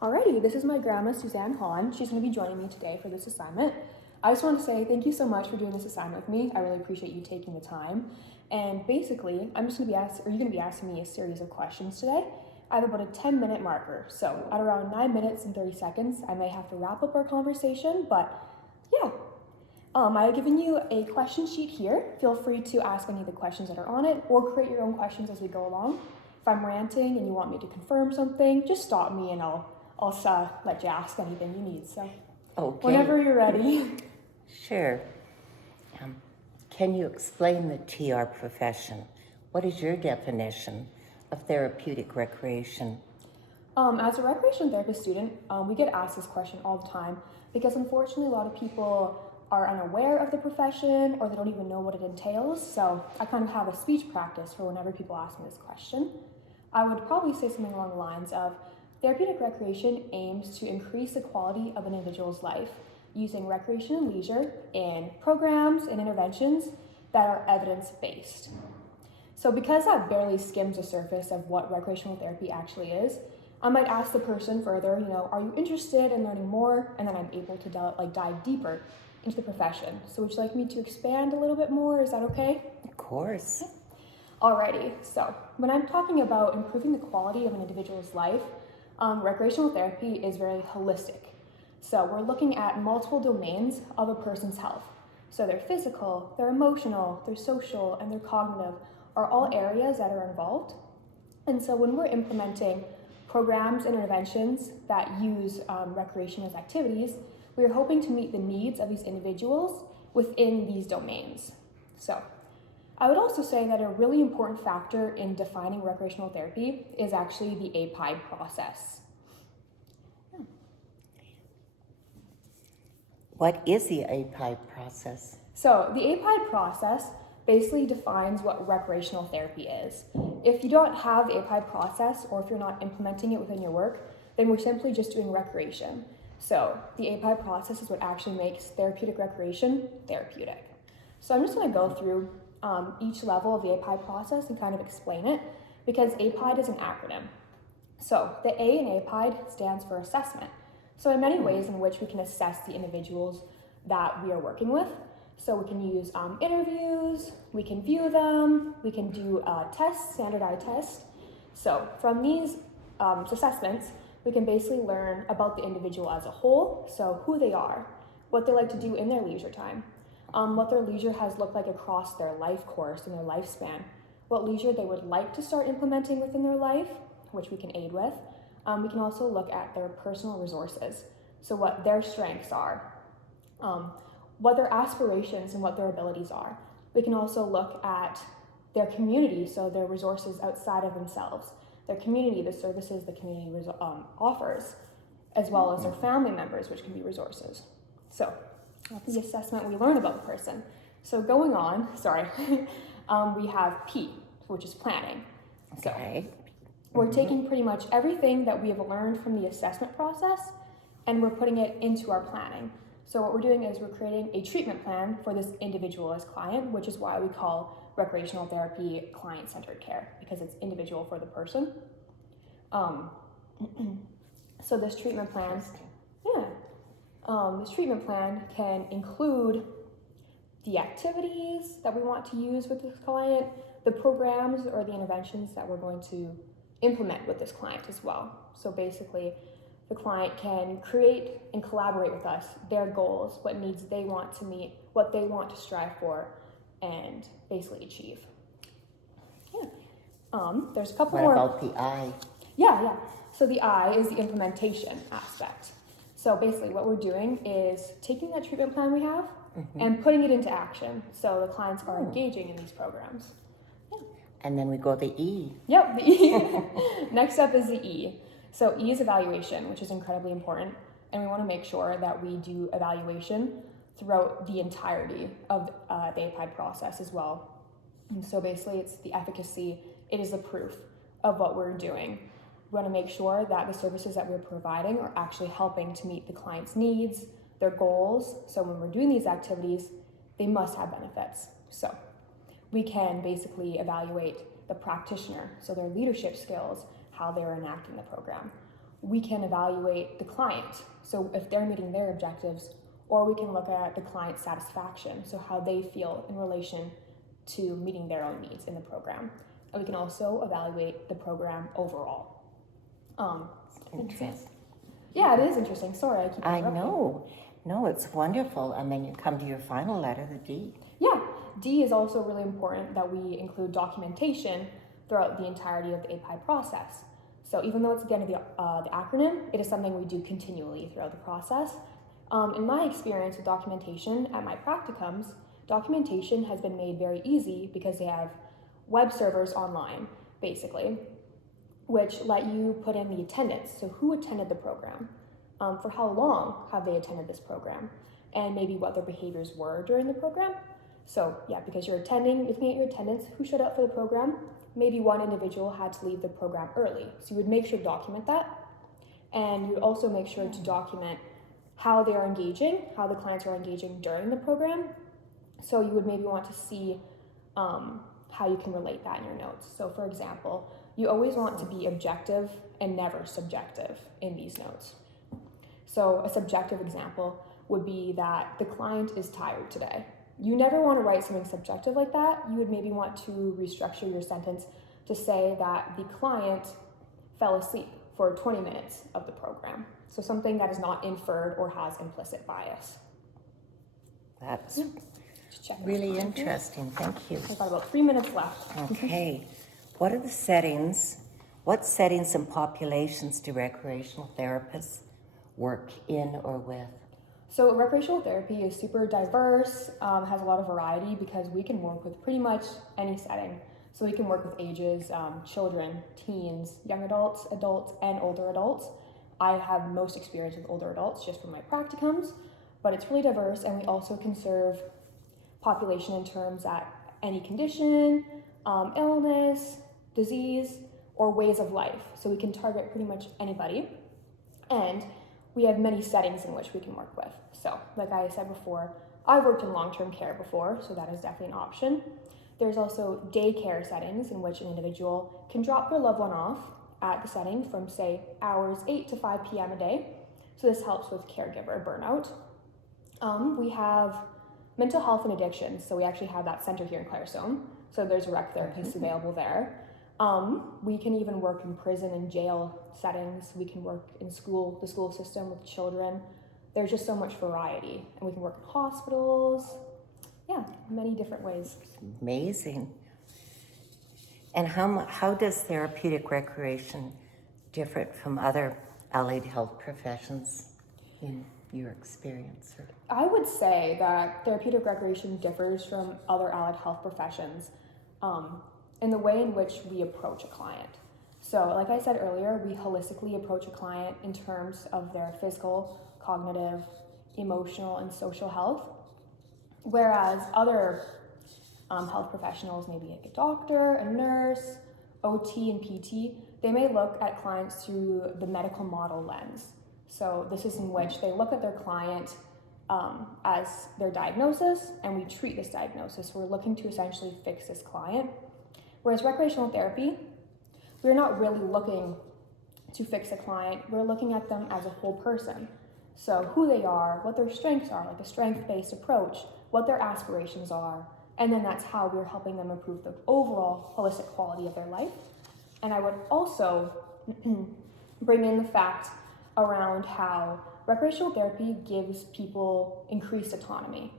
Alrighty, this is my grandma, Suzanne Hahn. She's going to be joining me today for this assignment. I just want to say thank you so much for doing this assignment with me. I really appreciate you taking the time. And basically, you're going to be asking me a series of questions today. I have about a 10-minute marker, so at around 9 minutes and 30 seconds, I may have to wrap up our conversation, but yeah. I've given you a question sheet here. Feel free to ask any of the questions that are on it or create your own questions as we go along. If I'm ranting and you want me to confirm something, just stop me and I'll let you ask anything you need. So Okay. whenever you're ready. Sure. Can you explain the TR profession? What is your definition of therapeutic recreation? As a recreation therapist student, we get asked this question all the time because unfortunately a lot of people are unaware of the profession or they don't even know what it entails. So I kind of have a speech practice for whenever people ask me this question. I would probably say something along the lines of therapeutic recreation aims to increase the quality of an individual's life using recreation and leisure in programs and interventions that are evidence-based. So because that barely skims the surface of what recreational therapy actually is, I might ask the person further, are you interested in learning more? And then I'm able to dive deeper into the profession. So would you like me to expand a little bit more? Is that okay? Of course. Alrighty, so when I'm talking about improving the quality of an individual's life, recreational therapy is very holistic. So we're looking at multiple domains of a person's health. So their physical, their emotional, their social, and their cognitive are all areas that are involved. And so when we're implementing programs and interventions that use recreation as activities, we're hoping to meet the needs of these individuals within these domains. So I would also say that a really important factor in defining recreational therapy is actually the APIDE process. What is the APIDE process? So the APIDE process basically defines what recreational therapy is. If you don't have the APIDE process or if you're not implementing it within your work, then we're simply just doing recreation. So the APIDE process is what actually makes therapeutic recreation therapeutic. So I'm just going to go through each level of the APIDE process and kind of explain it because APIDE is an acronym. So the A in APIDE stands for assessment. So in many ways in which we can assess the individuals that we are working with. So we can use interviews, we can view them, we can do tests, standardized tests. So from these assessments, we can basically learn about the individual as a whole, so who they are, what they like to do in their leisure time, what their leisure has looked like across their life course and their lifespan, what leisure they would like to start implementing within their life, which we can aid with. We can also look at their personal resources, so what their strengths are, what their aspirations and what their abilities are. We can also look at their community, so their resources outside of themselves, their community, the services the community offers, as well as their family members, which can be resources. So that's the assessment we learn about the person. So going on, we have P, which is planning. Okay. So we're taking pretty much everything that we have learned from the assessment process and we're putting it into our planning. So what we're doing is we're creating a treatment plan for this individualized client, which is why we call recreational therapy client-centered care, because it's individual for the person. So this treatment plan, this treatment plan can include the activities that we want to use with this client, the programs or the interventions that we're going to implement with this client as well. So basically, the client can create and collaborate with us their goals, what needs they want to meet, what they want to strive for, and basically achieve. There's a couple more. What about the I? Yeah. So the I is the implementation aspect. So basically what we're doing is taking that treatment plan we have and putting it into action. So the clients are engaging in these programs. And then we go the E. Yep, the E. Next up is the E. So E is evaluation, which is incredibly important. And we want to make sure that we do evaluation throughout the entirety of the APIDE process as well. And so basically it's the efficacy, it is the proof of what we're doing. We want to make sure that the services that we're providing are actually helping to meet the client's needs, their goals. So when we're doing these activities, they must have benefits. So we can basically evaluate the practitioner, so their leadership skills, how they're enacting the program. we can evaluate the client. So if they're meeting their objectives, or we can look at the client's satisfaction, so how they feel in relation to meeting their own needs in the program. And we can also evaluate the program overall. Interesting. Yeah, it is interesting. Sorry, I keep interrupting. know. No, it's wonderful. And then you come to your final letter, the D. Yeah, D is also really important that we include documentation throughout the entirety of the API process. So even though it's at the end of the acronym, it is something we do continually throughout the process. In my experience with documentation at my practicums, documentation has been made very easy because they have web servers online, basically, which let you put in the attendance. So who attended the program? For how long have they attended this program? And maybe what their behaviors were during the program. So yeah, because you're looking at your attendance, who showed up for the program? Maybe one individual had to leave the program early. So you would make sure to document that. And you would also make sure to document how they are engaging, how the clients are engaging during the program. So you would maybe want to see how you can relate that in your notes. So for example, you always want to be objective and never subjective in these notes. So a subjective example would be that the client is tired today. You never want to write something subjective like that. You would maybe want to restructure your sentence to say that the client fell asleep for 20 minutes of the program. So something that is not inferred or has implicit bias. That's Just check really that. interesting. Thank you. I've got about 3 minutes left. Okay. What are the settings? What settings and populations do recreational therapists work in or with? So recreational therapy is super diverse, has a lot of variety because we can work with pretty much any setting. So we can work with ages, children, teens, young adults, adults, and older adults. I have most experience with older adults just from my practicums, but it's really diverse, and we also can serve population in terms at any condition, illness, disease, or ways of life. So we can target pretty much anybody. And we have many settings in which we can work with. So, like I said before, I've worked in long-term care before, so that is definitely an option. There's also daycare settings in which an individual can drop their loved one off at the setting from, say, hours 8 to 5 p.m. a day. So this helps with caregiver burnout. We have mental health and addiction. So we actually have that center here in Claresholm. So there's a rec therapist available there. We can even work in prison and jail settings. We can work in the school system with children. There's just so much variety. And we can work in hospitals. Yeah, many different ways. Amazing. And how does therapeutic recreation differ from other allied health professions in your experience? I would say that therapeutic recreation differs from other allied health professions in the way in which we approach a client. So like I said earlier, we holistically approach a client in terms of their physical, cognitive, emotional, and social health. Whereas other health professionals, maybe like a doctor, a nurse, OT, and PT, they may look at clients through the medical model lens. So this is in which they look at their client as their diagnosis, and we treat this diagnosis. We're looking to essentially fix this client. Whereas recreational therapy, we're not really looking to fix a client. We're looking at them as a whole person. So who they are, what their strengths are, like a strength-based approach, what their aspirations are, and then that's how we're helping them improve the overall holistic quality of their life. And I would also bring in the fact around how recreational therapy gives people increased autonomy,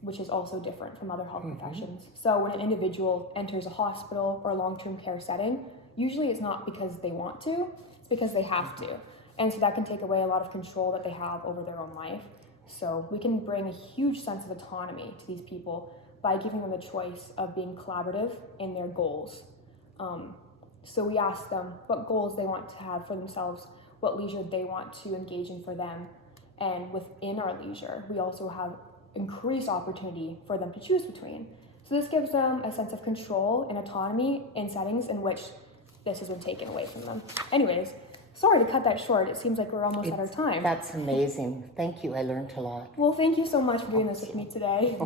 which is also different from other health professions. So when an individual enters a hospital or a long-term care setting, usually it's not because they want to, it's because they have to. And so that can take away a lot of control that they have over their own life. So we can bring a huge sense of autonomy to these people by giving them the choice of being collaborative in their goals. So we ask them what goals they want to have for themselves, what leisure they want to engage in for them. And within our leisure, we also have increased opportunity for them to choose between. So this gives them a sense of control and autonomy in settings in which this has been taken away from them. Anyways, sorry to cut that short. It seems like we're almost at our time. That's amazing. Thank you. I learned a lot. Well, thank you so much for doing this with me today.